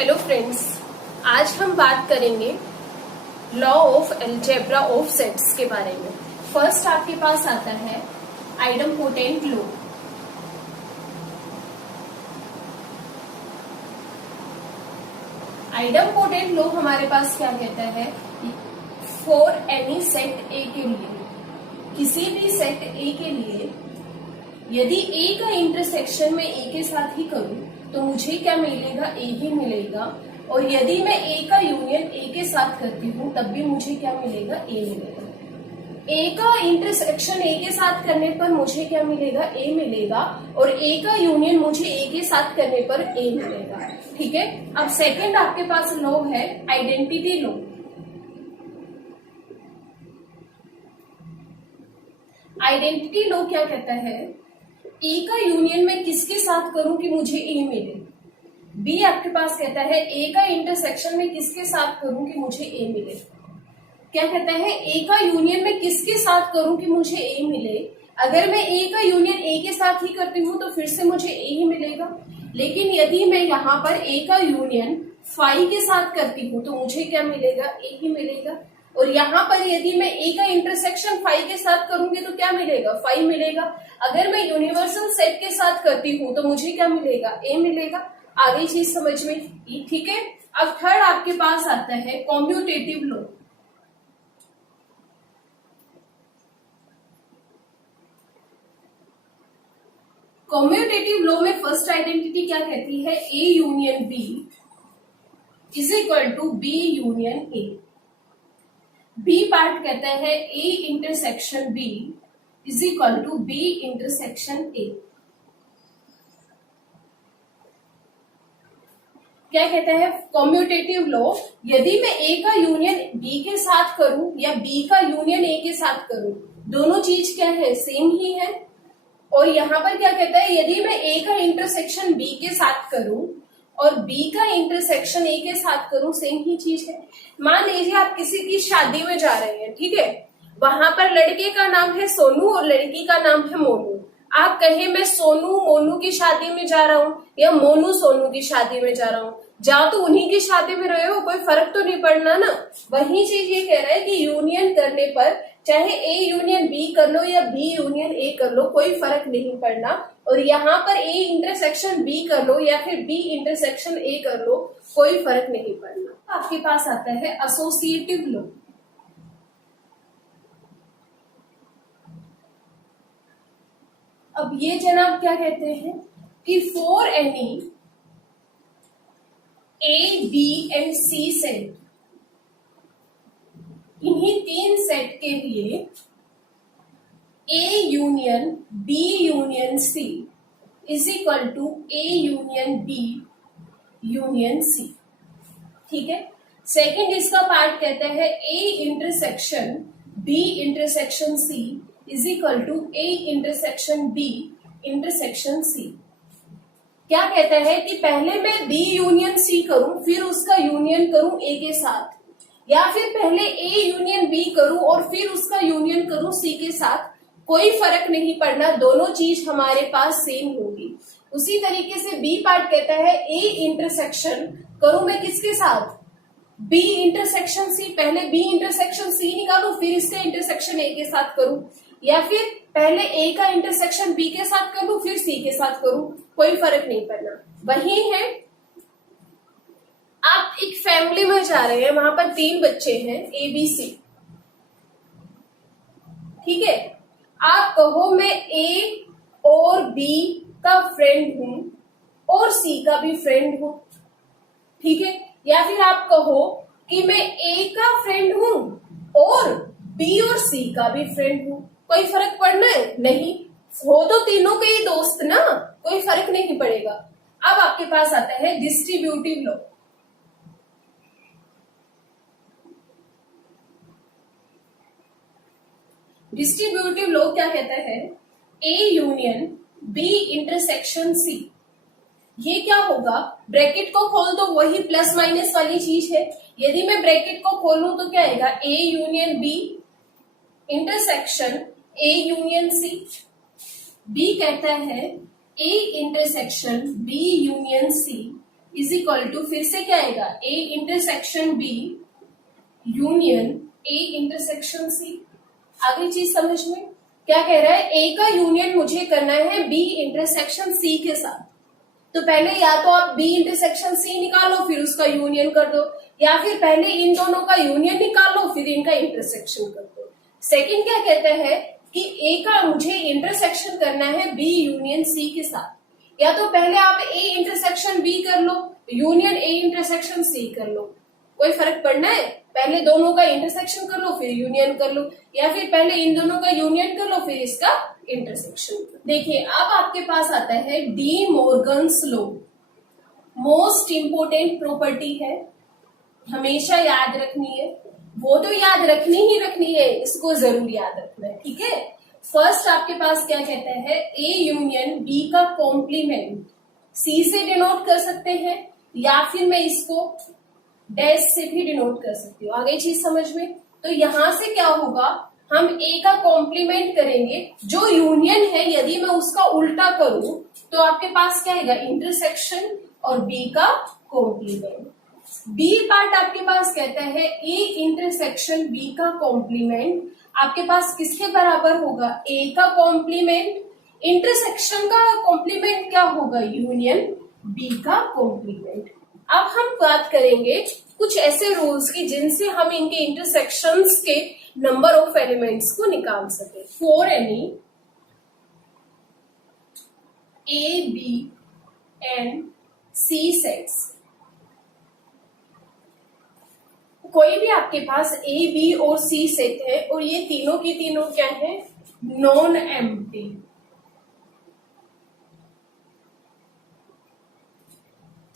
Hello friends, आज हम बात करेंगे law of algebra of sets के बारे में। फर्स्ट आपके पास आता है आइडमपोटेंट लॉ। आइडमपोटेंट लॉ हमारे पास क्या कहता है, फॉर एनी सेट ए के लिए, किसी भी सेट ए के लिए यदि ए का इंटरसेक्शन में ए के साथ ही करूं तो मुझे क्या मिलेगा, ए ही मिलेगा। और यदि मैं ए का यूनियन ए के साथ करती हूँ तब भी मुझे क्या मिलेगा, ए मिलेगा। ए का इंटरसेक्शन ए के साथ करने पर मुझे क्या मिलेगा, ए मिलेगा। और ए का यूनियन मुझे ए के साथ करने पर ए मिलेगा। ठीक है। अब सेकंड आपके पास लॉ है आइडेंटिटी लॉ। आइडेंटिटी लॉ क्या कहता है, ए का यूनियन में किसके साथ करूं कि मुझे ए मिले। बी आपके पास कहता है ए का इंटरसेक्शन में किसके साथ करूं कि मुझे ए मिले। क्या कहता है, ए का यूनियन में किसके साथ करूं कि मुझे ए मिले। अगर मैं ए का यूनियन ए के साथ ही करती हूं तो फिर से मुझे ए ही मिलेगा। लेकिन यदि मैं यहाँ पर ए का यूनियन फाई के साथ करती हूँ तो मुझे क्या मिलेगा, ए ही मिलेगा। और यहाँ पर यदि मैं ए का इंटरसेक्शन फाई के साथ करूंगी तो क्या मिलेगा, फाई मिलेगा। अगर मैं यूनिवर्सल सेट के साथ करती हूँ तो मुझे क्या मिलेगा, ए मिलेगा। आगे चीज समझ में, ठीक है। अब थर्ड आपके पास आता है कॉम्यूटेटिव लॉ। कॉम्यूटेटिव लॉ में फर्स्ट आइडेंटिटी क्या कहती है, A union B is equal to B union A. B part कहता है A intersection B is equal to B intersection A. क्या कहता है कॉम्यूटेटिव लॉ, यदि मैं ए का यूनियन बी के साथ करूं या बी का यूनियन ए के साथ करूं, दोनों चीज क्या है, सेम ही है। और यहाँ पर क्या कहता है, यदि मैं ए का इंटरसेक्शन बी के साथ करूं और बी का इंटरसेक्शन ए के साथ करूं, सेम ही चीज है। मान लीजिए आप किसी की शादी में जा रहे हैं, ठीक है। वहां पर लड़के का नाम है सोनू और लड़की का नाम है मोनू। आप कहें मैं सोनू मोनू की शादी में जा रहा हूँ या मोनू सोनू की शादी में जा रहा हूँ, जा तो उन्हीं की शादी में रहे हो, कोई फर्क तो नहीं पड़ना ना। वही चीज ये कह रहा है कि यूनियन करने पर चाहे ए यूनियन बी कर लो या बी यूनियन ए कर लो, कोई फर्क नहीं पड़ना। और यहाँ पर ए इंटरसेक्शन बी कर लो या फिर बी इंटरसेक्शन ए कर लो, कोई फर्क नहीं पड़ना। आपके पास आता है एसोसिएटिव लॉ। अब ये जनाब क्या कहते हैं कि for any A B and C set, इन्हीं तीन सेट के लिए A union B union C is equal to A union B union C. ठीक है। सेकंड इसका पार्ट कहता है A intersection B intersection C is equal to A intersection B intersection C. क्या कहता है कि पहले मैं बी यूनियन सी करूं फिर उसका यूनियन करूं ए के साथ, या फिर पहले ए यूनियन बी करूं और फिर उसका यूनियन करूं सी के साथ, कोई फर्क नहीं पड़ना, दोनों चीज हमारे पास सेम होगी। उसी तरीके से बी पार्ट कहता है ए इंटरसेक्शन करूं मैं किसके साथ, बी इंटरसेक्शन सी, पहले बी इंटरसेक्शन सी निकालू फिर इसका इंटरसेक्शन ए के साथ करूं, या फिर पहले ए का इंटरसेक्शन बी के साथ करूं फिर सी के साथ करूं, कोई फर्क नहीं पड़ना। वही है, आप एक फैमिली में जा रहे हैं, वहां पर 3 बच्चे हैं ए बी सी, ठीक है। आप कहो मैं ए और बी का फ्रेंड हूं और सी का भी फ्रेंड हूं, ठीक है। या फिर आप कहो कि मैं ए का फ्रेंड हूं और बी और सी का भी फ्रेंड हूं, कोई फर्क पड़ना है नहीं, हो तो तीनों के ही दोस्त ना, कोई फर्क नहीं पड़ेगा। अब आपके पास आता है डिस्ट्रीब्यूटिव लॉ। डिस्ट्रीब्यूटिव लॉ क्या कहता है, A union B intersection C. ये क्या होगा, ब्रैकेट को खोल दो, वही प्लस माइनस वाली चीज है। यदि मैं ब्रैकेट को खोलूं तो क्या आएगा, A union B intersection A union C. B कहता है A intersection B union C is equal to फिर से क्या आएगा A intersection B union A intersection C. अगली चीज समझ में क्या कह रहा है, ए का यूनियन मुझे करना है बी इंटरसेक्शन सी के साथ। तो पहले या तो आप बी इंटरसेक्शन सी निकालो फिर उसका यूनियन कर दो, या फिर पहले इन दोनों का यूनियन निकालो फिर इनका इंटरसेक्शन कर दो। सेकंड क्या कहता है कि ए का मुझे इंटरसेक्शन करना है बी यूनियन सी के साथ, या तो पहले आप ए इंटरसेक्शन बी कर लो यूनियन ए इंटरसेक्शन सी कर लो, कोई फर्क पड़ना है, पहले दोनों का इंटरसेक्शन कर लो फिर यूनियन कर लो, या फिर पहले इन दोनों का यूनियन कर लो फिर इसका इंटरसेक्शन। देखिए अब आपके पास आता है D Morgan's law, most important property है, हमेशा याद रखनी है, वो तो याद रखनी ही रखनी है, इसको जरूर याद रखना है, ठीक है। फर्स्ट आपके पास क्या कहता है, ए यूनियन बी का कॉम्प्लीमेंट सी से डिनोट कर सकते हैं, या फिर मैं इसको डैश से भी डिनोट कर सकती हूँ। आगे चीज समझ में, तो यहां से क्या होगा, हम ए का कॉम्प्लीमेंट करेंगे, जो यूनियन है यदि मैं उसका उल्टा करूं तो आपके पास क्या आएगा इंटरसेक्शन और बी का कॉम्प्लीमेंट। बी पार्ट आपके पास कहता है ए इंटरसेक्शन बी का कॉम्प्लीमेंट आपके पास किसके बराबर होगा, ए का कॉम्प्लीमेंट, इंटरसेक्शन का कॉम्प्लीमेंट क्या होगा यूनियन बी का कॉम्प्लीमेंट। अब हम बात करेंगे कुछ ऐसे रूल्स की जिनसे हम इनके इंटरसेक्शंस के नंबर ऑफ एलिमेंट्स को निकाल सके। For any A B and C sets, कोई भी आपके पास ए बी और सी सेट है और ये तीनों की तीनों क्या है, नॉन एम्प्टी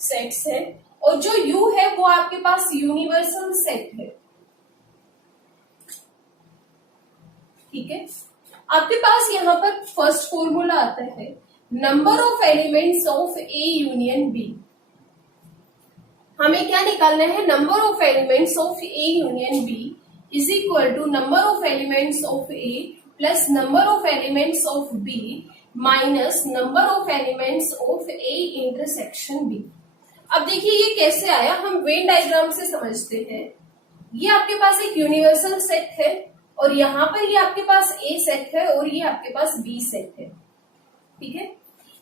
सेट्स है, और जो यू है वो आपके पास यूनिवर्सल सेट है, ठीक है। आपके पास यहाँ पर फर्स्ट फॉर्मूला आता है number of elements of A union B. हमें क्या निकालना है, number of elements of A union B is equal to number of elements of A plus number of elements of B minus number of elements of A intersection B. अब देखिए ये कैसे आया, हम वेन डायग्राम से समझते हैं। ये आपके पास एक यूनिवर्सल सेट है और यहाँ पर ये आपके पास ए सेट है और ये आपके पास बी सेट है, ठीक है।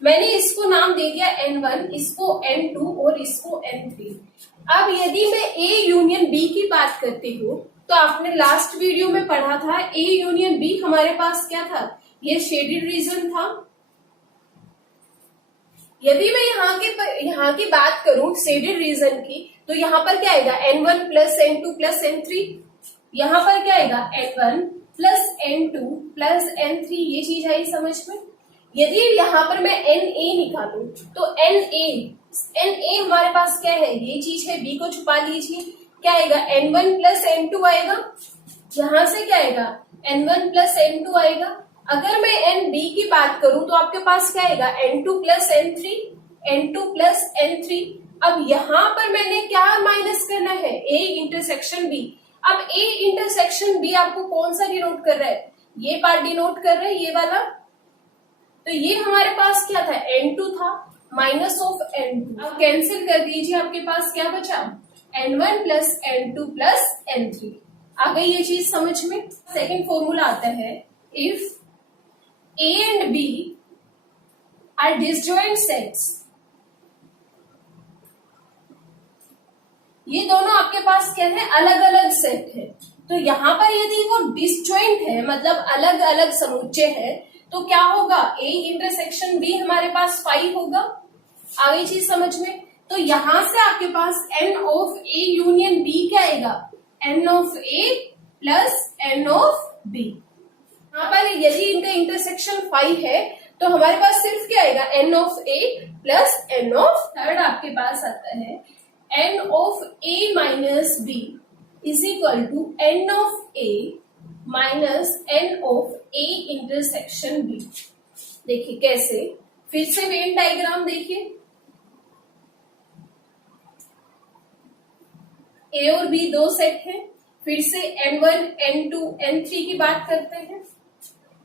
मैंने इसको नाम दे दिया N1, इसको N2 और इसको N3। अब यदि मैं A यूनियन B की बात करती हूँ तो आपने लास्ट वीडियो में पढ़ा था A यूनियन B हमारे पास क्या था, ये शेडेड रीजन था। यदि मैं यहाँ की बात करूं शेडेड रीजन की तो यहाँ पर क्या आएगा N1 plus N2 plus N3, यहाँ पर क्या आएगा N1 plus N2 plus N3, ये चीज आई समझ में। यदि यहाँ पर मैं NA निकालूं तो NA हमारे पास क्या है, ये चीज है, B को छुपा लीजिए, क्या आएगा N1 प्लस N2 आएगा, यहाँ से क्या आएगा N1 प्लस N2 आएगा। अगर मैं NB की बात करूं तो आपके पास क्या आएगा N2 plus N3, N2 plus N3। अब यहाँ पर मैंने क्या माइनस करना है, A इंटरसेक्शन B। अब A इंटरसेक्शन B आपको कौन सा डिनोट कर रहा है, ये पार्ट डिनोट कर रहा है, ये वाला। तो ये हमारे पास क्या था N2 था माइनस ऑफ N2। अब कैंसिल कर दीजिए, आपके पास क्या बचा N1 plus N2 plus N3। आ गई ये चीज समझ में। सेकंड फॉर्मूला आता है if A and B are disjoint sets, ये दोनों आपके पास क्या है अलग अलग सेट है, तो यहाँ पर यदि वो डिसजॉइंट है मतलब अलग अलग समुच्चय है तो क्या होगा A इंटरसेक्शन B हमारे पास 5 होगा। आगे चीज समझ में, तो यहां से आपके पास N of A union B क्या आएगा, N of A plus N of B। यहाँ पर यदि इनका इंटरसेक्शन 5 है तो हमारे पास सिर्फ क्या आएगा N of A plus N of, third आपके पास आता है N of A minus B is equal to N of A minus N of A intersection B। देखिए कैसे, फिर से वेन डायग्राम देखिए, A और B दो सेट है, फिर से N1 N2 N3 की बात करते हैं।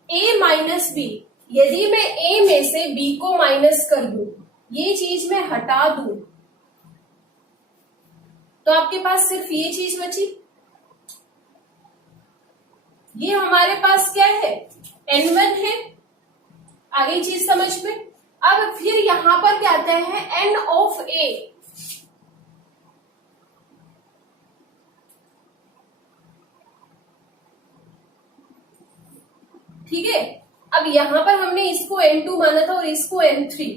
A माइनस B, यदि मैं A में से B को माइनस कर दूं, ये चीज मैं हटा दूं तो आपके पास सिर्फ ये चीज बची। ये हमारे पास क्या है, N1 है। आगे चीज समझ में। अब फिर यहां पर क्या आता है, N ऑफ A। ठीक है, अब यहां पर हमने इसको N2 माना था और इसको N3।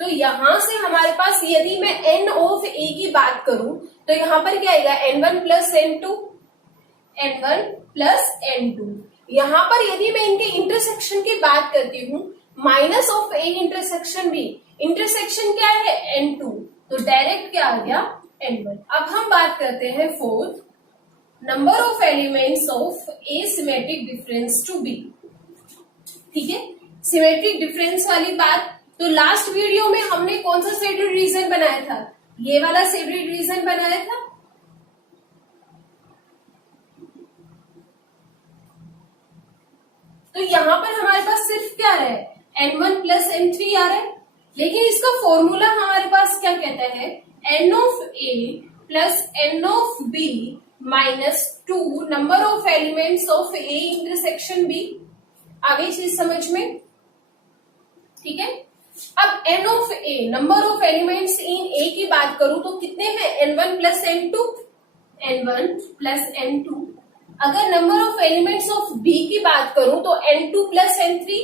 तो यहां से हमारे पास यदि मैं N ऑफ A की बात करूं तो यहां पर क्या आएगा, N1 plus N2, N1 plus N2। यहां पर यदि मैं इनके इंटरसेक्शन की बात करती हूँ, minus of A intersection B, intersection क्या है N2, तो डायरेक्ट क्या आ गया N1। अब हम बात करते हैं fourth, number of elements of A symmetric difference to B। ठीक है, सिमेट्रिक डिफरेंस वाली बात, तो लास्ट वीडियो में हमने कौन सा शेडेड रीजन बनाया था, ये वाला शेडेड रीजन बनाया था। तो यहां पर हमारे पास सिर्फ क्या है, N1 प्लस N3 आ रहा है, लेकिन इसका फॉर्मूला हमारे पास क्या कहता है, N of A plus N of B minus 2 number of elements of A intersection B। आगे चीज समझ में। ठीक है, अब N of A, number of elements in A की बात करूं तो कितने हैं, N1 plus N2, N1 plus N2। अगर number of elements of B की बात करूं तो N2 plus N3,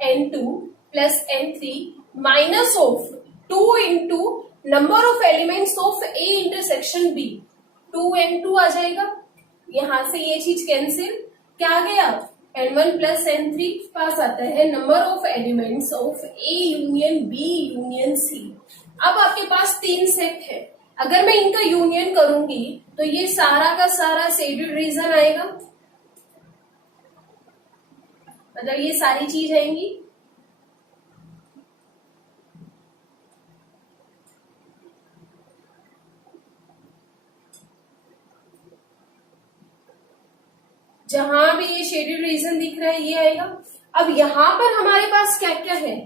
N2 plus N3 minus of 2 into number of elements of A intersection B, 2N2 आ जाएगा। यहां से ये चीज कैंसिल, क्या आ गया, N1 प्लस N3 पास आता है number of elements of A union B union C। अब आपके पास 3 सेट है, अगर मैं इनका यूनियन करूंगी तो ये सारा का सारा शेडेड रीजन आएगा, मतलब ये सारी चीज आएंगी। जहां भी ये शेडेड रीजन दिख रहा है ये आएगा। अब यहां पर हमारे पास क्या क्या है,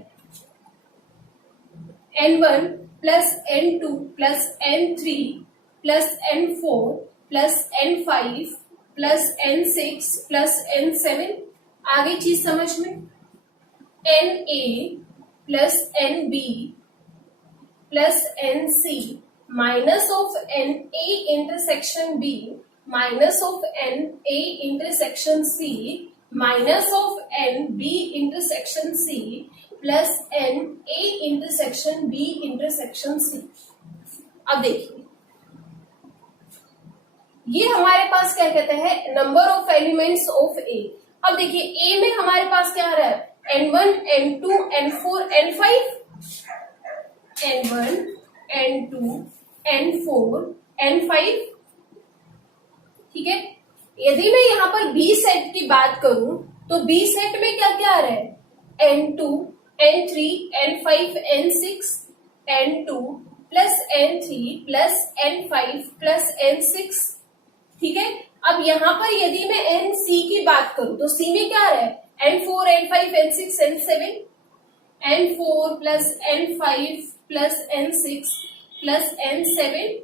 N1 plus N2 plus N3 plus N4 plus N5 plus N6 plus N7। आगे चीज समझ में, NA plus NB plus NC minus of NA intersection B minus of NA intersection C minus of NB intersection C plus NA intersection B intersection C। अब देखिए ये हमारे पास क्या कहते हैं, number of elements of A। अब देखिए A में हमारे पास क्या आ रहा है, N1 N2 N4 N5, N1 N2 N4 N5। ठीक है, यदि मैं यहाँ पर B सेट की बात करूं तो B सेट में क्या क्या आ रहा है, N2 N3 N5 N6 N2 plus N3 plus N5 plus N6। ठीक है, अब यहाँ पर यदि मैं NC की बात करूं तो C में क्या आ रहा है, N4 N5 N6 N7 N4 plus N5 plus N6 plus N7।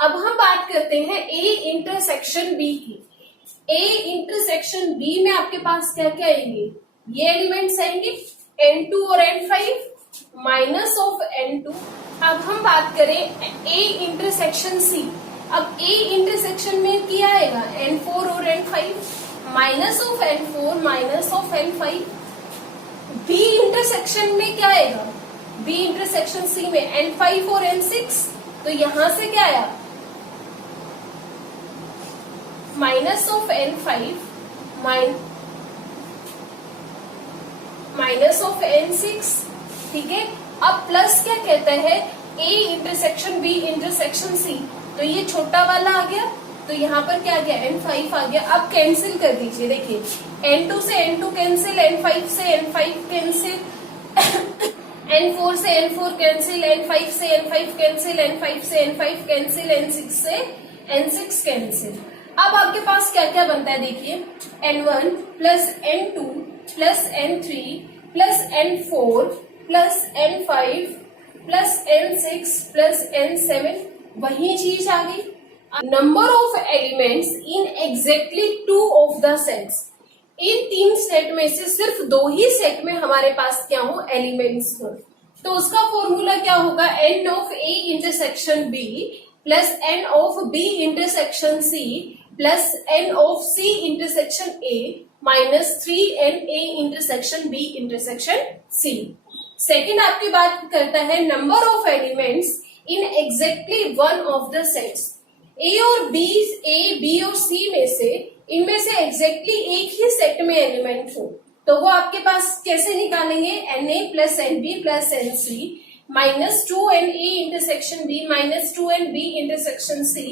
अब हम बात करते हैं A इंटरसेक्शन B की। A इंटरसेक्शन B में आपके पास क्या क्या आएंगे, ये एलिमेंट्स आएंगे N2 और N5 माइनस ऑफ N2। अब हम बात करें A इंटरसेक्शन C। अब A इंटरसेक्शन में क्या आएगा, N4 और N5 minus of N4 minus of N5। B intersection में क्या आएगा, B इंटरसेक्शन C में N5 और N6, तो यहां से क्या आया, minus of N5 minus of N6। ठीक है, अब प्लस क्या कहता है, A intersection B intersection C, तो ये छोटा वाला आ गया, तो यहाँ पर क्या आ गया, N5 आ गया। अब कैंसिल कर दीजिए, देखिए N2 से N2 कैंसिल, N5 से N5 कैंसिल, N4 से N4 कैंसिल, N5 से N5 कैंसिल, N5 से N5 कैंसिल, N6 से N6 कैंसिल। अब आपके पास क्या क्या बनता है, देखिए N1 plus N2 plus N3 plus N4 plus N5 plus N6 plus N7। वही चीज आ गई। Number of elements in exactly 2 of the sets, in 3 set में से सिर्फ 2 ही सेट में हमारे पास क्या हो, एलिमेंट्स हो, तो उसका फॉर्मूला क्या होगा, n of A intersection B plus N of B intersection C plus N of C intersection A minus 3 N A intersection B intersection C. Second आपकी बात करता है number of elements in exactly 1 of the sets, A और B, ए B और C में से इनमें से एग्जैक्टली एक ही सेट में एलिमेंट हो, तो वो आपके पास कैसे निकालेंगे, N A plus N B plus N C minus 2 N A intersection B minus 2 N B intersection C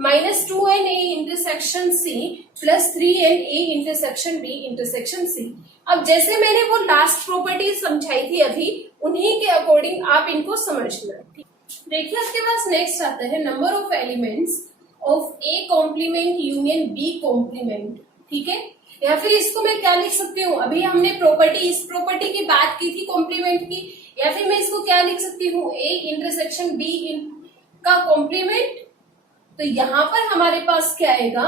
minus 2 N A intersection C plus 3 N A intersection B intersection C. अब जैसे मैंने वो लास्ट प्रॉपर्टी समझाई थी अभी, उन्हीं के according आप इनको समझना। देखिए आपके पास नेक्स्ट आता है number of elements of A complement union B complement, ठीक है। या फिर इसको मैं क्या लिख सकती हूँ, अभी हमने प्रॉपर्टी, इस प्रॉपर्टी की बात की थी कॉम्प्लीमेंट की, या फिर मैं इसको क्या लिख सकती हूँ, ए इंटरसेक्शन बी का कॉम्प्लीमेंट। तो यहां पर हमारे पास क्या आएगा,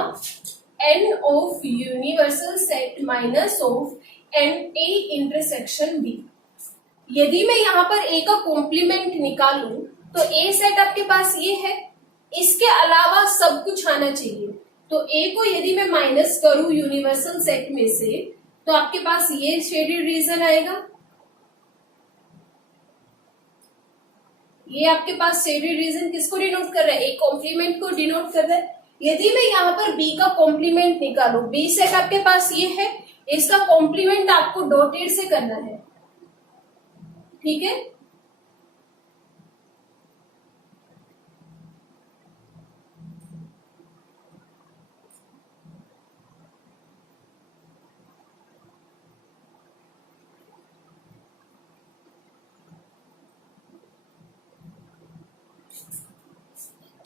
N of universal set minus of N A intersection B. यदि मैं यहाँ पर ए का कॉम्प्लीमेंट निकालूं तो ए सेट आपके पास ये है, इसके अलावा सब कुछ आना चाहिए। तो ए को यदि मैं माइनस करूं यूनिवर्सल सेट में से, तो आपके पास ये शेडेड रीजन आएगा, ये आपके पास शेडेड रीजन किसको डिनोट कर रहा है, ए कॉम्प्लीमेंट को डिनोट कर रहा है। यदि मैं यहाँ पर बी का कॉम्प्लीमेंट निकालू, बी सेट आपके पास ये है, इसका कॉम्प्लीमेंट आपको डॉटेड से करना है, ठीक है।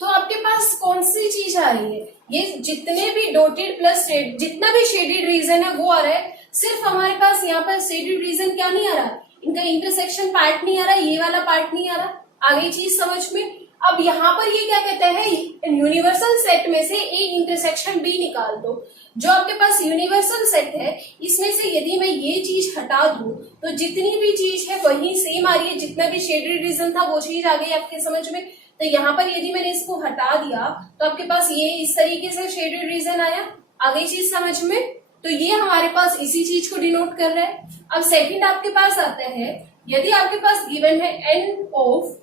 तो आपके पास कौन सी चीज आ रही है, ये जितने भी डॉटेड प्लस जितना भी शेडेड रीजन है वो आ रहा है, सिर्फ हमारे पास यहाँ पर शेडेड रीजन क्या नहीं आ रहा, इनका इंटरसेक्शन पार्ट नहीं आ रहा, ये वाला पार्ट नहीं आ रहा। आगे चीज समझ में। अब यहाँ पर ये क्या कहता है, यूनिवर्सल सेट में से ए इंटरसेक्शन बी निकाल दो। जो आपके पास यूनिवर्सल सेट है, इसमें से यदि मैं ये चीज हटा दूं तो जितनी भी चीज है वही सेम आ रही है, जितना भी शेडेड रीजन था वो चीज आ गई आपके समझ में। तो यहाँ पर यदि मैंने इसको हटा दिया तो आपके पास ये इस तरीके से शेडेड रीजन आया। आगे चीज समझ में। तो ये हमारे पास इसी चीज को डिनोट कर रहा है। अब सेकंड आपके पास आता है, यदि आपके पास गिवन है एन ऑफ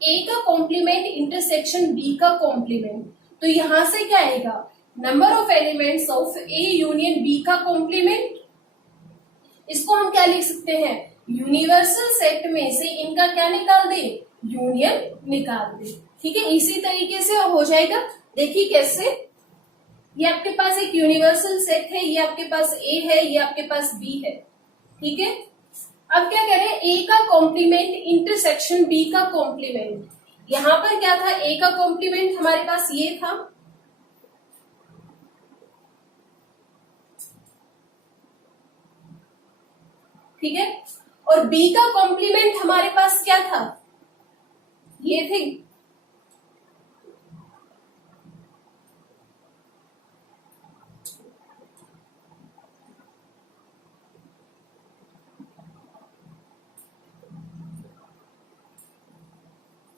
ए का कॉम्प्लीमेंट इंटरसेक्शन बी का कॉम्प्लीमेंट, तो यहां से क्या आएगा, number of elements of A union B का कॉम्प्लीमेंट। इसको हम क्या लिख सकते हैं, यूनिवर्सल सेट में से इनका क्या निकाल दे, यूनियन निकाल दे। ठीक है, इसी तरीके से हो जाएगा। देखिए कैसे, ये आपके पास एक यूनिवर्सल सेट है, ये आपके पास ए है, ये आपके पास बी है। ठीक है, अब क्या कह रहे हैं, ए का कॉम्प्लीमेंट इंटरसेक्शन बी का कॉम्प्लीमेंट। यहां पर क्या था, ए का कॉम्प्लीमेंट हमारे पास ये था, ठीक है, और बी का कॉम्प्लीमेंट हमारे पास क्या था, ये थे।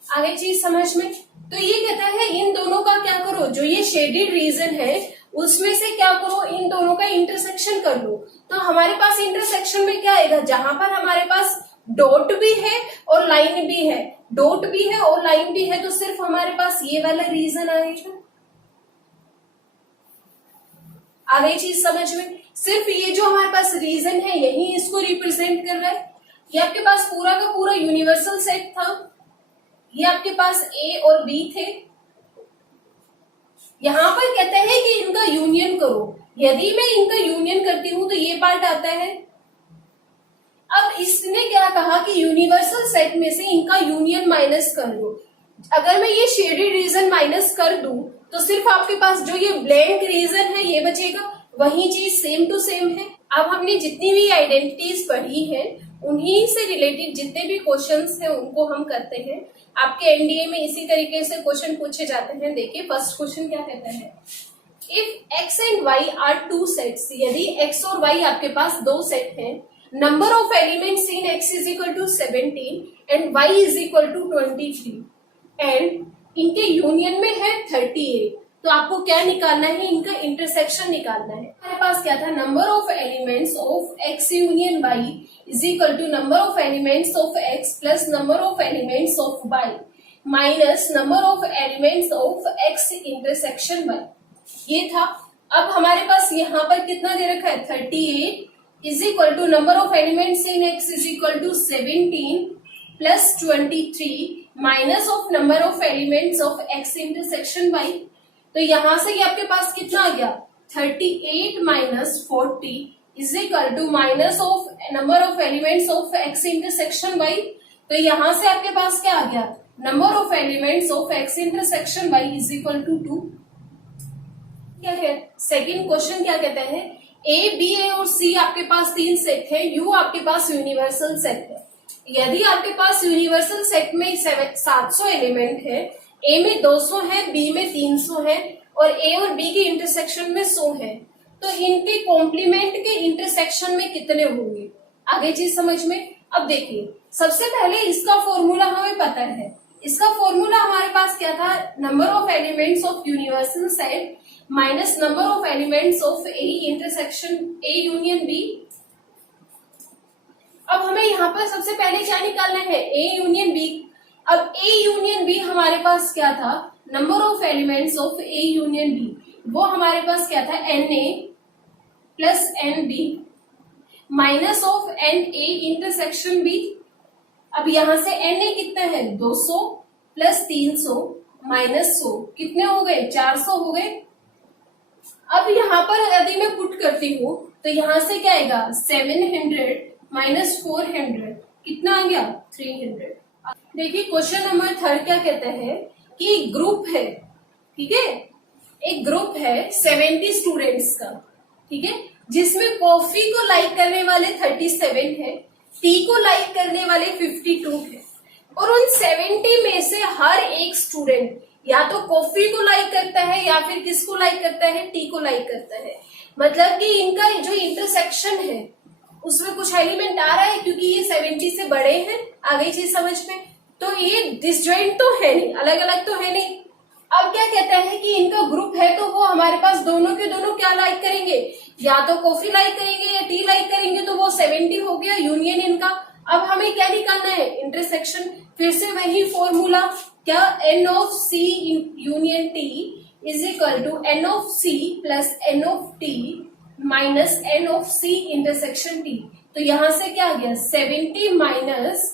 आगे चीज समझ में। तो ये कहता है इन दोनों का क्या करो, जो ये शेडेड रीजन है उसमें से क्या करो, इन दोनों का इंटरसेक्शन कर लो। तो हमारे पास इंटरसेक्शन में क्या आएगा, जहां पर हमारे पास डॉट भी है और लाइन भी है, डॉट भी है और लाइन भी है, तो सिर्फ हमारे पास ये वाला रीजन आएगा। आगे चीज समझ में। सिर्फ ये जो हमारे पास रीजन है यही इसको रिप्रेजेंट कर रहा है। ये आपके पास पूरा का पूरा यूनिवर्सल सेट था, ये आपके पास ए और बी थे। यहां पर कहते हैं कि इनका यूनियन करो। यदि मैं इनका यूनियन करती हूं तो ये पार्ट आता है। अब इसने क्या कहा कि यूनिवर्सल सेट में से इनका यूनियन माइनस कर दो। अगर मैं ये शेडेड रीजन माइनस कर दूं तो सिर्फ आपके पास जो ये ब्लैंक रीजन है ये बचेगा, वही चीज सेम टू सेम है। अब हमने जितनी भी आइडेंटिटीज पढ़ी है उन्हीं से रिलेटेड जितने भी क्वेश्चंस हैं उनको हम करते हैं। आपके एनडीए में इसी तरीके से क्वेश्चन पूछे जाते हैं। देखिए फर्स्ट क्वेश्चन क्या कहता है, if x and y are two sets, यदि x और y आपके पास दो सेट हैं, number of elements in x is equal to 17 and y is equal to 23 and इनके यूनियन में है 38, तो आपको क्या निकालना है, इनका इंटरसेक्शन निकालना है। हमारे पास क्या था, number of elements of x union y is equal to number of elements of x plus number of elements of y minus number of elements of x intersection y, ये था। अब हमारे पास यहाँ पर कितना दे रखा है, 38 is equal to number of elements in x is equal to 17 plus 23 minus of number of elements of x intersection y। तो यहां से ये आपके पास कितना आ गया, 38 minus 40 is equal to minus of number of elements of x intersection y। तो यहां से आपके पास क्या आ गया, number of elements of x intersection y is equal to 2। क्या है सेकेंड क्वेश्चन, क्या कहता है, ए बी ए और सी आपके पास तीन सेट है, यू आपके पास यूनिवर्सल सेट है। यदि आपके पास यूनिवर्सल सेट में 700 एलिमेंट है, ए में 200 है, बी में 300 है और ए और बी के इंटरसेक्शन में 100 है, तो इनके कॉम्प्लीमेंट के इंटरसेक्शन में कितने होंगे, आगे चीज समझ में। अब देखिए सबसे पहले इसका फॉर्मूला हमें पता है, इसका फॉर्मूला हमारे पास क्या था, number of elements of universal set minus number of elements of A intersection A union B. अब हमें यहाँ पर सबसे पहले क्या निकालना है, ए यूनियन बी। अब ए यूनियन बी हमारे पास क्या था, number of elements of A union B, वो हमारे पास क्या था, N A plus N B minus of N A intersection B. अब यहां से एन ए कितना है, 200 प्लस 300 माइनस 100, कितने हो गए, 400 हो गए। अब यहाँ पर यदि मैं पुट करती हूँ तो यहाँ से क्या आएगा, 700 माइनस 400, कितना आ गया, 300। देखिए क्वेश्चन नंबर थर्ड क्या कहता है कि ग्रुप है, ठीक है, एक ग्रुप है 70 स्टूडेंट्स का, ठीक है, जिसमें कॉफी को लाइक करने वाले 37 है, टी को लाइक करने वाले 52 है, और उन 70 में से हर एक स्टूडेंट या तो कॉफी को लाइक करता है या फिर किसको लाइक करता है, टी को लाइक करता है। मतलब कि इनका जो इंटरसेक्शन है उसमें कुछ एलिमेंट आ रहा है, क्योंकि ये 70 से बड़े हैं, आगे चीज समझ में। तो ये डिसजॉइंट तो है नहीं, अलग अलग तो है नहीं। अब क्या कहता है कि इनका ग्रुप है, तो वो हमारे पास दोनों के दोनों क्या लाइक करेंगे, या तो कॉफी लाइक करेंगे या टी लाइक करेंगे, तो वो 70 हो गया यूनियन इनका। अब हमें क्या निकालना है, इंटरसेक्शन। फिर से वही फॉर्मूला, क्या, N of C union T is equal to N of C plus N of T minus N of C intersection T. तो यहां से क्या आ गया, 70 minus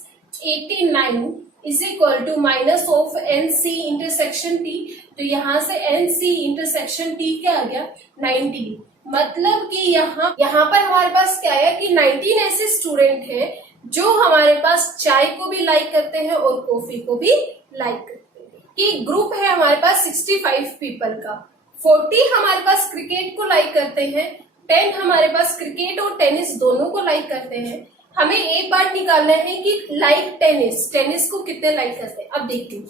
89 is equal to minus of N C intersection T. तो यहां से N C intersection T क्या आ गया, 19। मतलब कि यहाँ पर हमारे पास क्या है कि 19 ऐसे स्टूडेंट हैं जो हमारे पास चाय को भी लाइक करते हैं और कॉफी को भी लाइक करते हैं। कि ग्रुप है हमारे पास 65 पीपल का, 40 हमारे पास क्रिकेट को लाइक करते हैं, 10 हमारे पास क्रिकेट और टेनिस दोनों को लाइक करते हैं। हमें एक बात निकालना है कि लाइक टेनिस को कितने लाइक करते हैं। अब देखिए,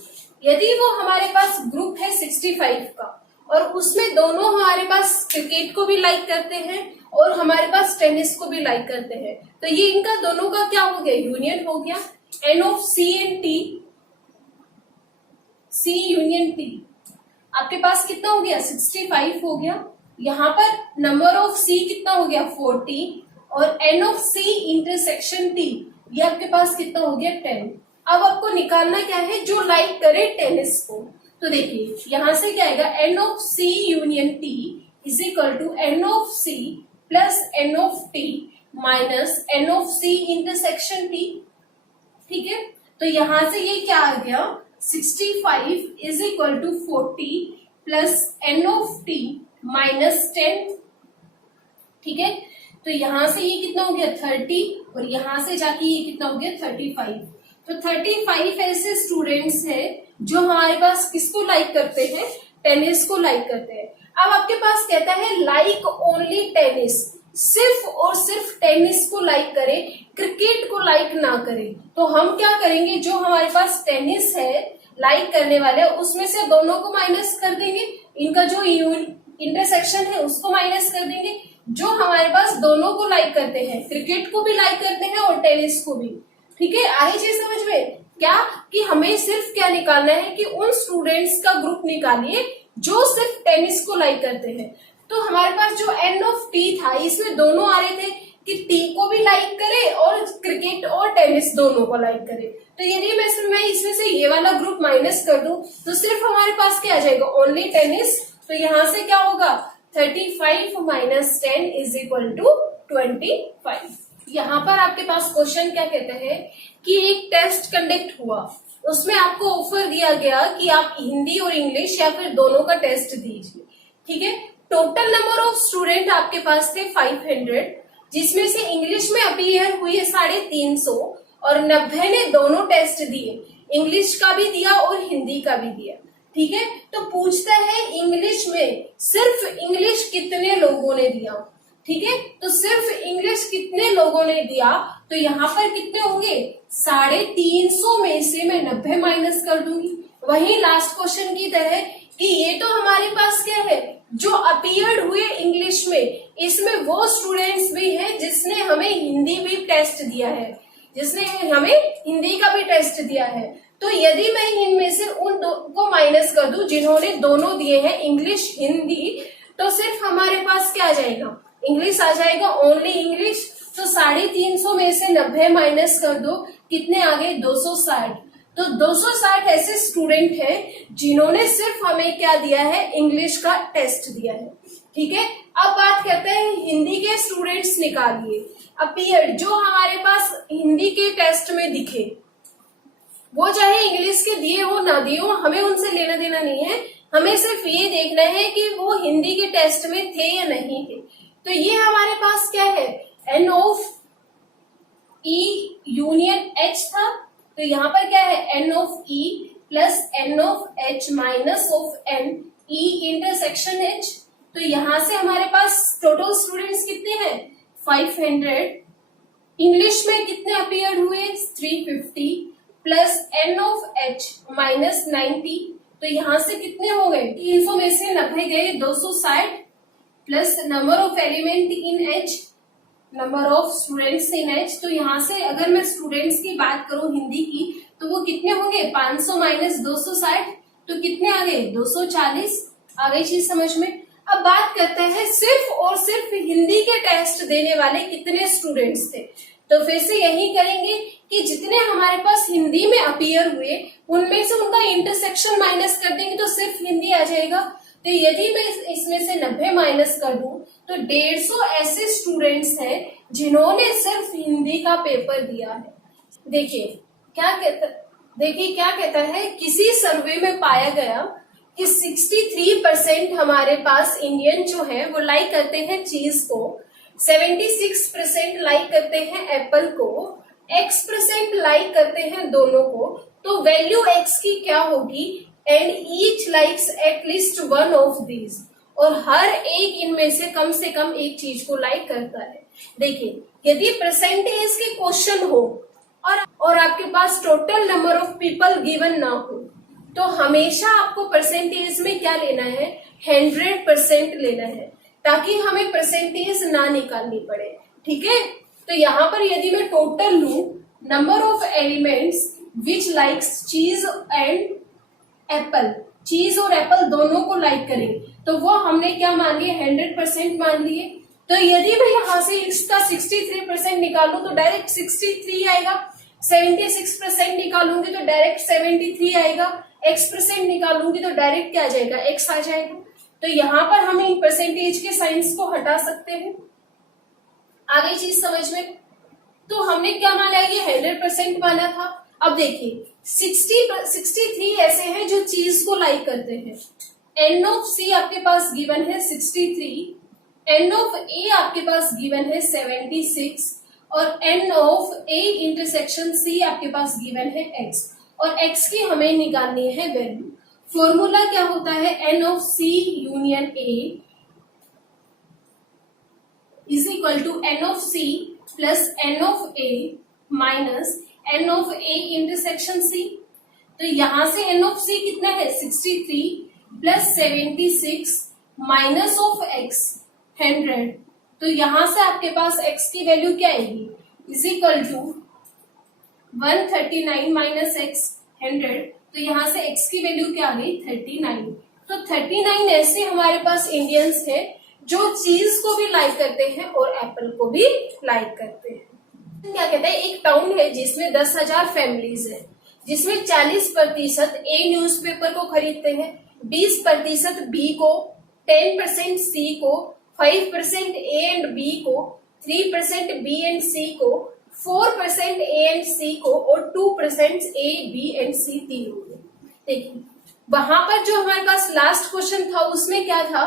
यदि वो हमारे पास ग्रुप है 65 का और उसमें दोनों हमारे पास क्रिकेट को भी लाइक करते हैं और हमारे पास टेनिस को भी लाइक करते हैं, तो ये इनका दोनों का क्या हो गया, यूनियन हो गया। N of C and T, C union T आपके पास कितना हो गया, 65 हो गया। यहाँ पर नंबर ऑफ सी कितना हो गया, 40, और N of C intersection T ये आपके पास कितना हो गया, 10। अब आपको निकालना क्या है, जो लाइक करे टेनिस को। तो देखिए यहां से क्या आएगा, N of C union T is equal to N of C plus N of T minus N of C intersection T, ठीक है। तो यहां से ये क्या आ गया, 65 is equal to 40 plus N of T minus 10, ठीक है। तो यहां से ये कितना हो गया, 30, और यहां से जाके ये कितना हो गया, 35। तो 35 ऐसे स्टूडेंट्स हैं जो हमारे पास किसको लाइक करते हैं, टेनिस को लाइक करते हैं। अब आपके पास कहता है लाइक ओनली टेनिस, सिर्फ और सिर्फ टेनिस को लाइक करे, क्रिकेट को लाइक ना करे, तो हम क्या करेंगे, जो हमारे पास टेनिस है लाइक करने वाले उसमें से दोनों को माइनस कर देंगे, इनका जो इंटरसेक्शन है उसको माइनस कर देंगे। जो हमारे पास दोनों को लाइक करते हैं, क्रिकेट को भी लाइक करते हैं और टेनिस को भी, ठीक है। आई चीज समझ में क्या, कि हमें सिर्फ क्या निकालना है कि उन स्टूडेंट्स का ग्रुप निकालिए जो सिर्फ टेनिस को लाइक करते हैं। तो हमारे पास जो एन ऑफ टी था इसमें दोनों आ रहे थे कि टी को भी लाइक करे और क्रिकेट और टेनिस दोनों को लाइक करे। तो यदि मैं इसमें से ये वाला ग्रुप माइनस कर दूं तो सिर्फ हमारे पास क्या आ जाएगा, ओनली टेनिस। तो यहां से क्या होगा, 35 माइनस 10 इज इक्वल टू 25। यहाँ पर आपके पास क्वेश्चन क्या कहते हैं कि एक टेस्ट कंडक्ट हुआ, उसमें आपको ऑफर दिया गया कि आप हिंदी और इंग्लिश या फिर दोनों का टेस्ट दीजिए, ठीक है। टोटल नंबर ऑफ स्टूडेंट आपके पास थे 500, जिसमें से इंग्लिश में अपीयर हुई है 350 और 90 ने दोनों टेस्ट दिए, इंग्लिश का भी दिया और हिंदी का भी दिया, ठीक है। तो पूछता है इंग्लिश में सिर्फ इंग्लिश कितने लोगों ने दिया, ठीक है। तो सिर्फ इंग्लिश कितने लोगों ने दिया, तो यहाँ पर कितने होंगे, 350 में से मैं 90 माइनस कर दूंगी। वही लास्ट क्वेश्चन की तरह कि ये तो हमारे पास क्या है, जो अपीयर्ड हुए इंग्लिश में, इसमें वो स्टूडेंट्स भी हैं जिसने हमें हिंदी भी टेस्ट दिया है, जिसने हमें हिंदी का भी टेस्ट दिया है। तो यदि मैं इनमें से उन दो को माइनस कर दूं जिन्होंने दोनों दिए हैं, इंग्लिश हिंदी, तो सिर्फ हमारे पास क्या आ जाएगा, इंग्लिश आ जाएगा, ओनली इंग्लिश। तो 350 में से 90 माइनस कर दो, कितने आ गए, 260। तो 260 ऐसे स्टूडेंट हैं जिन्होंने सिर्फ हमें क्या दिया है, इंग्लिश का टेस्ट दिया है, ठीक है। अब बात करते हैं हिंदी के स्टूडेंट्स निकालिए, अपीयर जो हमारे पास हिंदी के टेस्ट में दिखे, वो चाहे इंग्लिश के दिए हो ना दिए हो, हमें उनसे लेना देना नहीं है, हमें सिर्फ ये देखना है कि वो हिंदी के टेस्ट में थे या नहीं थे। तो ये हमारे पास क्या है, N of E union H था, तो यहाँ पर क्या है, N of E plus N of H minus of N E intersection H. तो यहाँ से हमारे पास टोटल स्टूडेंट्स कितने हैं, 500। इंग्लिश में कितने अपीयर हुए, 350 plus N of H minus 90। तो यहाँ से कितने हो गए, 300 में से 90 गए, 260 plus number of element in H, number of students in H. तो यहाँ से अगर मैं स्टूडेंट्स की बात करूं हिंदी की, तो वो कितने होंगे, 500 माइनस 260, तो कितने आ गए, 240। आ गई चीज समझ में। अब बात करते हैं सिर्फ और सिर्फ हिंदी के टेस्ट देने वाले कितने स्टूडेंट्स थे। तो फिर से यही करेंगे कि जितने हमारे पास हिंदी में अपीयर हुए उनमें से उनका इंटरसेक्शन माइनस कर देंगे तो सिर्फ हिंदी आ जाएगा। तो यदि मैं इसमें से 90 माइनस कर दूं तो 150 ऐसे स्टूडेंट्स हैं जिन्होंने सिर्फ हिंदी का पेपर दिया है। देखिए क्या कहता है, किसी सर्वे में पाया गया कि 63% हमारे पास इंडियन जो है वो लाइक करते हैं चीज को, 76% लाइक करते हैं एप्पल को, X% लाइक करते हैं दोनों को। तो वैल्यू X की क्या होगी, and each likes at least one of these, और हर एक इनमें से कम एक चीज को लाइक करता है। देखिए यदि परसेंटेज के क्वेश्चन हो और आपके पास total number of people given ना हो, तो हमेशा आपको परसेंटेज में क्या लेना है, 100% लेना है, ताकि हमें परसेंटेज ना निकालनी पड़े, ठीक है। तो यहाँ पर यदि मैं टोटल लूं, number of elements which likes चीज एंड एप्पल, चीज और एप्पल दोनों को लाइक करेंगे, तो वो हमने क्या मान लिए, 100% मान लिए। तो यदि मैं यहाँ से इसका 63% निकालूं तो डायरेक्ट 63 आएगा, 76% निकालूंगी तो डायरेक्ट 73 आएगा, X% निकालूंगी तो डायरेक्ट क्या आ जाएगा, X आ जाएगा। तो यहाँ पर हम इन परसेंटेज के साइंस को हटा सकते हैं। आगे चीज समझ में, तो हमने क्या माना, ये 100% माना था। अब देखिए 63 ऐसे हैं जो चीज को लाइक करते हैं। एन ऑफ सी आपके पास गिवन है 63, एन ऑफ ए आपके पास गिवन है 76 और N of A intersection C आपके पास गिवन है x, और x की हमें निकालनी है वैल्यू। फॉर्मूला क्या होता है, N of C union A is equal to N of C plus N of A minus N of A intersection C. तो यहां से एन ऑफ सी कितना है 63 प्लस 76 माइनस ऑफ एक्स 100। तो यहां से आपके पास एक्स की वैल्यू क्या आएगी is equal to 139 minus x 100। तो यहां से एक्स की वैल्यू क्या आ गई 39। तो 39 ऐसे हमारे पास इंडियंस है जो चीज को भी लाइक करते हैं और एप्पल को भी लाइक करते हैं। क्या कहते हैं एक टाउन है जिसमें 10,000 फैमिलीज है, जिसमें 40% ए न्यूज़पेपर को खरीदते हैं, 20% बी को, 10% सी को, 5% ए एंड बी को, 3% बी एंड सी को, 4% ए एंड सी को और 2% ए बी एंड सी तीनों को। देखिए वहां पर जो हमारे पास लास्ट क्वेश्चन था उसमें क्या था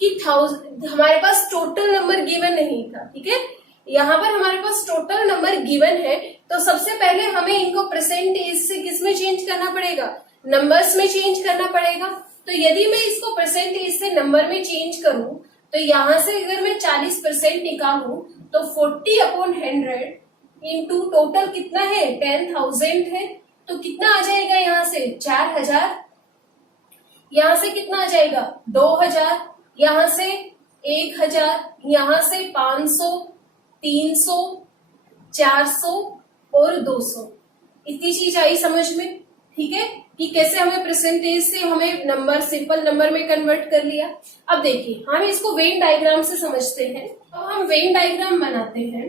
कि हमारे पास टोटल नंबर गिवन नहीं था, ठीक है। यहाँ पर हमारे पास टोटल नंबर गिवन है, तो सबसे पहले हमें इनको परसेंटेज से किस में चेंज करना पड़ेगा, नंबर्स में चेंज करना पड़ेगा। तो यदि मैं इसको परसेंटेज से नंबर में चेंज करूं तो यहाँ से अगर मैं 40% निकालूं तो 40/100 इंटू टोटल कितना है 10,000 है, तो कितना आ जाएगा यहाँ से 4,000, यहाँ से कितना आ जाएगा 2,000, यहाँ से 1,000, यहाँ से 500, 300, 400 और 200। इतनी चीज आई समझ में, ठीक है, कि कैसे हमें परसेंटेज से हमें नंबर सिंपल नंबर में कन्वर्ट कर लिया। अब देखिए हम इसको वेन डायग्राम से समझते हैं। अब हम वेन डायग्राम बनाते हैं।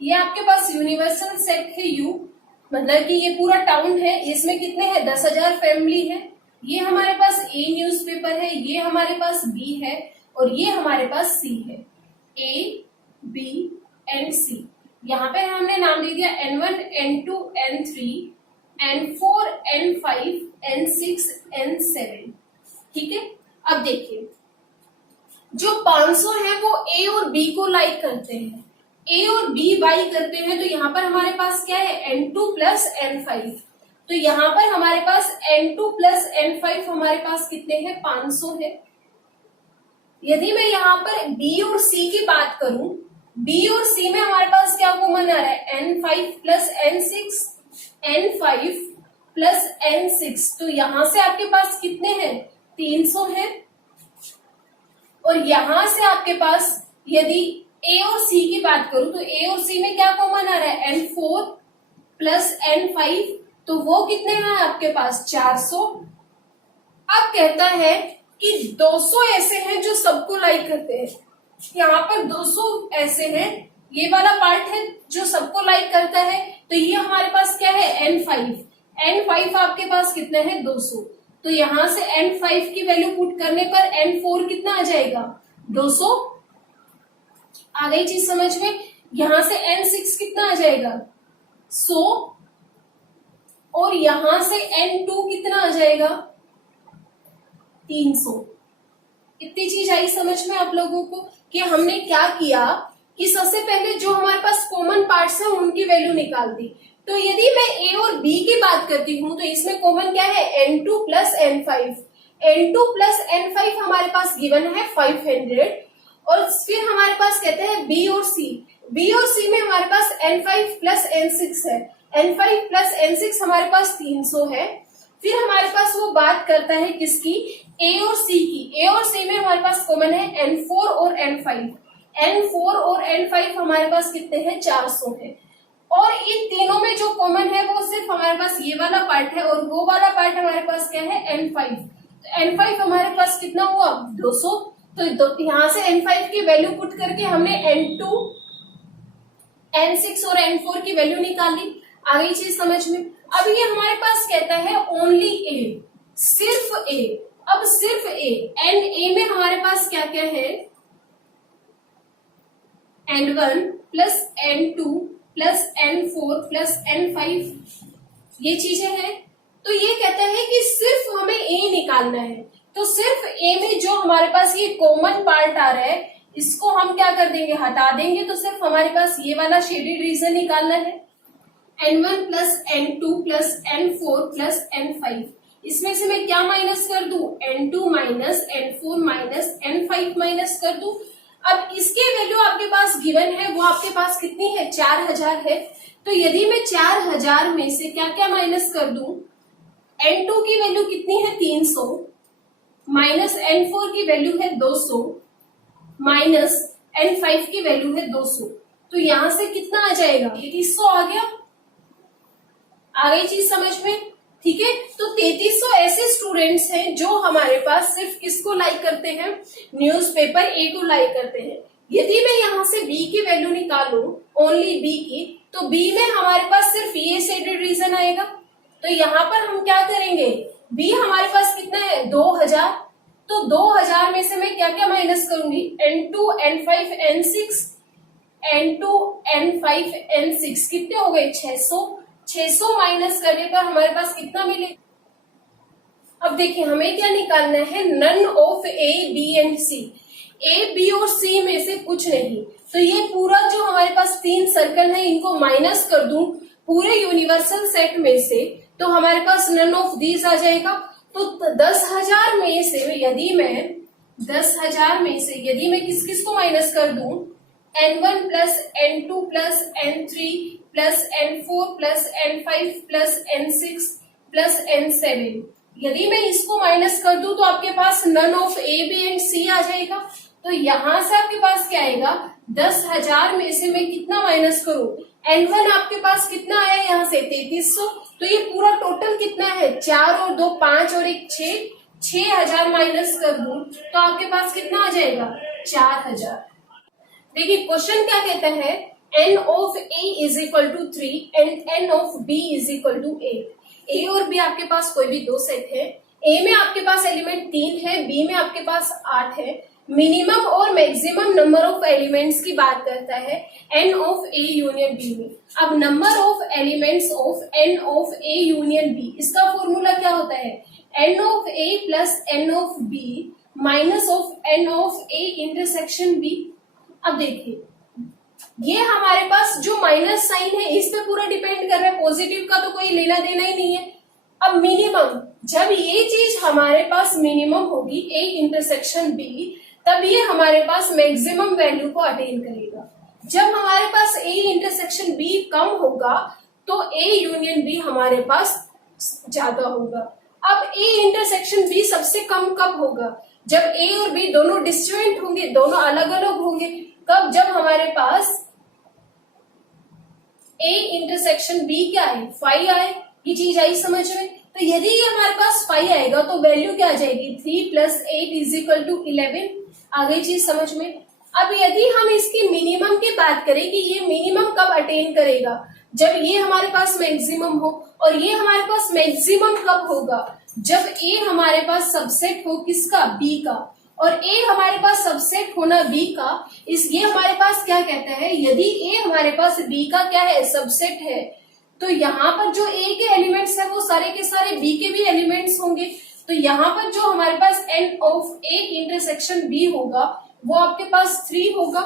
ये आपके पास यूनिवर्सल सेट है यू, मतलब कि ये पूरा टाउन है, इसमें कितने हैं 10,000 फैमिली है। ये हमारे पास ए न्यूज़पेपर है, ये हमारे पास बी है और ये हमारे पास सी है, ए बी एंड सी। यहाँ पे हमने नाम दे दिया N1 N2 N3 N4 N5 N6 N7, ठीक है। अब देखिए जो 500 है वो ए और बी को लाइक करते हैं, ए और बी बाई करते हैं, तो यहाँ पर हमारे पास क्या है N2 प्लस N5। तो यहाँ पर हमारे पास N2 प्लस N5 हमारे पास कितने हैं 500 है। यदि मैं यहाँ पर B और C की बात करूं, B और C में हमारे पास क्या कॉमन आ रहा है N5 plus N6, N5 plus N6। तो यहां से आपके पास कितने हैं 300 है। और यहां से आपके पास यदि A और C की बात करूं तो A और C में क्या कॉमन आ रहा है N4 प्लस N5, तो वो कितने हैं आपके पास 400। अब कहता है कि 200 ऐसे हैं जो सबको लाइक करते हैं। यहाँ पर 200 ऐसे हैं, ये वाला पार्ट है जो सबको लाइक करता है, तो ये हमारे पास क्या है N5। N5 आपके पास कितना है 200। तो यहां से N5 की वैल्यू पुट करने पर N4 कितना आ जाएगा 200। आ गई चीज समझ में। यहां से N6 कितना आ जाएगा 100 और यहां से N2 कितना आ जाएगा 300। इतनी चीज आई समझ में आप लोगों को कि हमने क्या किया कि सबसे पहले जो हमारे पास कॉमन पार्ट्स हैं उनकी वैल्यू निकाल दी। तो यदि मैं ए और बी की बात करती हूं तो इसमें कॉमन क्या है N2 plus N5। N2 plus N5 हमारे पास गिवन है 500 और फिर हमारे पास कहते हैं बी और सी। बी और सी में हमारे पास N5 प्लस N6 है, N5 प्लस N6 हमारे पास 300 है। फिर हमारे पास वो बात करता है किसकी ए और सी की। ए और सी में हमारे पास कॉमन है N4 और N5। N4 और N5 हमारे पास कितने हैं 400 है। और इन तीनों में जो कॉमन है वो सिर्फ हमारे पास ये वाला पार्ट है और वो वाला पार्ट हमारे पास क्या है N5। तो N5 हमारे पास कितना हुआ 200। तो यहाँ से N5 की वैल्यू पुट करके हमने N2 N6 और N4 की वैल्यू निकाली। आ गई चीज समझ में। अब ये हमारे पास कहता है ओनली ए, सिर्फ ए। अब सिर्फ ए एंड ए में हमारे पास क्या क्या है N1 plus N2 plus N4 plus N5 ये चीजें हैं। तो ये कहता है कि सिर्फ हमें ए निकालना है। तो सिर्फ ए में जो हमारे पास ये कॉमन पार्ट आ रहा है इसको हम क्या कर देंगे हटा देंगे। तो सिर्फ हमारे पास ये वाला शेडेड रीजन निकालना है N1 plus N2 plus N4 plus N5। इसमें से मैं क्या माइनस कर दूं N2 minus N4 minus N5 minus कर दूं। अब इसके वैल्यू आपके पास गिवन है, वो आपके पास कितनी है, 4000 है। तो यदि मैं 4000 में से क्या क्या माइनस कर दूं, N2 की वैल्यू कितनी है 300, माइनस N4 की वैल्यू है 200, माइनस N5 की वैल्यू है 200, तो यहां से कितना आ जाएगा, 3300 आ गया। आ गई चीज समझ में, ठीक है। तो 3300 ऐसे स्टूडेंट्स हैं जो हमारे पास सिर्फ किसको लाइक करते हैं, न्यूज़पेपर ए को लाइक करते हैं। यदि मैं यहाँ से बी की वैल्यू निकालूं, ओनली बी की, तो बी में हमारे पास सिर्फ ये शेडेड रीजन आएगा। तो यहाँ पर हम क्या करेंगे, बी हमारे पास कितना है 2000, तो 2000 में से मैं क्या क्या माइनस करूंगी, N2 N5 N6, N2 N5 N6 कितने हो गए 600, 600 माइनस करने पर हमारे पास कितना मिलेगा। अब देखिए हमें क्या निकालना है, none of A B and C, A B और सी में से कुछ नहीं। तो ये पूरा जो हमारे पास 3 सर्कल है इनको माइनस कर दूं पूरे यूनिवर्सल सेट में से, तो हमारे पास नन ऑफ दीज आ जाएगा। तो 10,000 में से यदि मैं 10,000 में से यदि मैं किस किस को माइनस कर दूं, N1 plus N2 plus N3 plus N4 plus N5 plus N6 plus N7, यदि मैं इसको माइनस कर दूं तो आपके पास none of A B and C आ जाएगा। तो यहां से आपके पास क्या आएगा, 10,000 में से मैं कितना माइनस करूं, N1 आपके पास कितना आया यहाँ से 3300, तो ये पूरा टोटल कितना है 4 और 2 5 और 1 6, 6000 माइनस कर दूं तो आपके पास कितना आ जाएगा 4000। देखिए क्वेश्चन क्या कहता है, n of a is equal to 3 and n of b is equal to 8। a और b आपके पास कोई भी दो सेट है, a में आपके पास एलिमेंट 3 है, b में आपके पास 8 है। मिनिमम और मैक्सिमम नंबर ऑफ एलिमेंट्स की बात करता है n of a union b में। अब number of elements of n of a union b, इसका फॉर्मूला क्या होता है, n of a plus n of b minus of n of a intersection b। अब देखिए ये हमारे पास जो माइनस साइन है इस पे पूरा डिपेंड कर रहा है, पॉजिटिव का तो कोई लेना देना ही नहीं है। अब मिनिमम, जब ये चीज हमारे पास मिनिमम होगी a इंटरसेक्शन b, तब ये हमारे पास मैक्सिमम वैल्यू को अटेन करेगा। जब हमारे पास a इंटरसेक्शन b कम होगा तो a यूनियन b हमारे पास ज्यादा होगा। अब a इंटरसेक्शन b सबसे कम कब होगा, जब a और b दोनों डिस्टिंक्ट होंगे, दोनों अलग अलग होंगे। कब, जब हमारे पास a इंटरसेक्शन b क्या है 5 आए, ये चीज आई समझ में। तो यदि ये हमारे पास 5 आएगा तो वैल्यू क्या आ जाएगी 3 प्लस 8 इज इक्वल टू 11। आ गई चीज समझ में। अब यदि हम इसकी मिनिमम की बात करें कि ये मिनिमम कब अटेन करेगा, जब ये हमारे पास मैक्सिमम हो, और ये हमारे पास मैक्सिमम कब होगा, जब a हमारे पास सबसेट हो किसका, b का, और a हमारे पास सबसेट होना b का, इस ये हमारे पास क्या कहता है, यदि a हमारे पास b का क्या है सबसेट है, तो यहाँ पर जो a के एलिमेंट्स है वो सारे के सारे b के भी एलिमेंट्स होंगे। तो यहाँ पर जो हमारे पास n of a intersection b होगा वो आपके पास 3 होगा।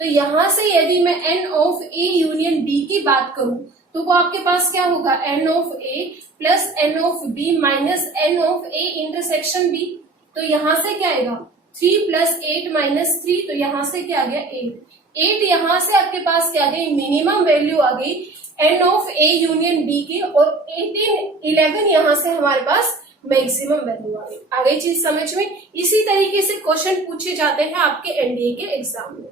तो यहाँ से यदि मैं n of a union b की बात करूं तो वो आपके पास क्या होगा, n of a plus n of b minus n of a intersection b। तो यहाँ से क्या आएगा 3 प्लस 8 माइनस 3, तो यहाँ से क्या आ गया 8। यहाँ से आपके पास क्या आ गई, मिनिमम वैल्यू आ गई n of a union b की, और 11 यहाँ से हमारे पास मैक्सिमम वैल्यू आ गई। आ गई चीज समझ में। इसी तरीके से क्वेश्चन पूछे जाते हैं आपके एनडीए के एग्जाम में।